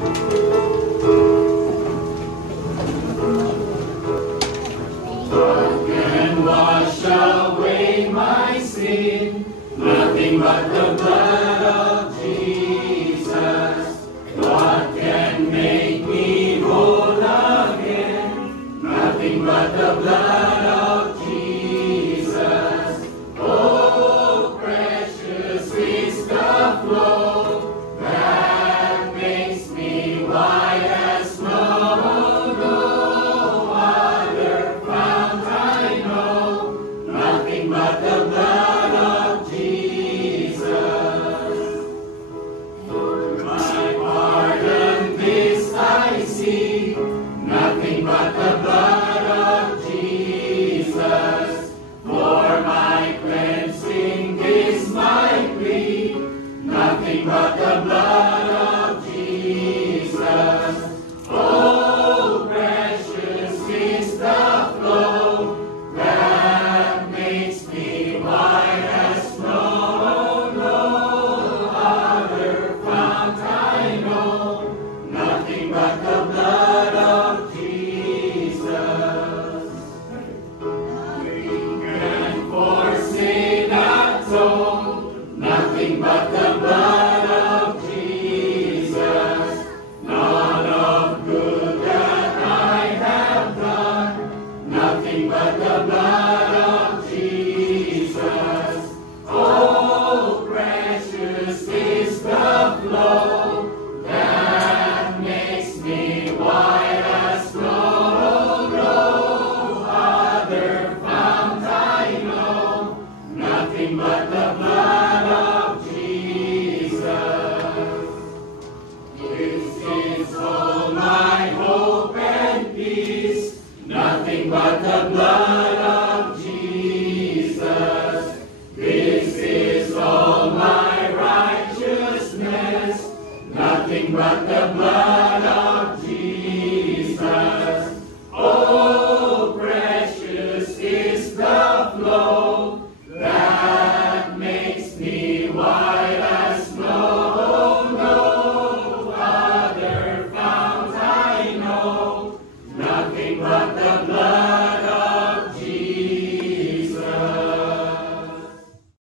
What can wash away my sin? Nothing but the blood of Jesus. What can make me whole again? Nothing but the blood of Jesus. Oh, precious is the flow that makes me white as snow. No other fount I know. Nothing but the blood of Jesus. For my pardon this I see, nothing but the blood of Jesus. For my cleansing this my plea, nothing but the blood of Jesus. Oh, precious is the flow that makes me white as snow. No other fount I know, nothing but the blood of Jesus. Drink and for sin atone, nothing but the blood of Jesus. None of good that I have done, nothing but the blood of Jesus. Oh, precious is the flow that makes me white as snow. No other fount I know, nothing but the blood of Jesus. This is all my hope and peace, nothing but the blood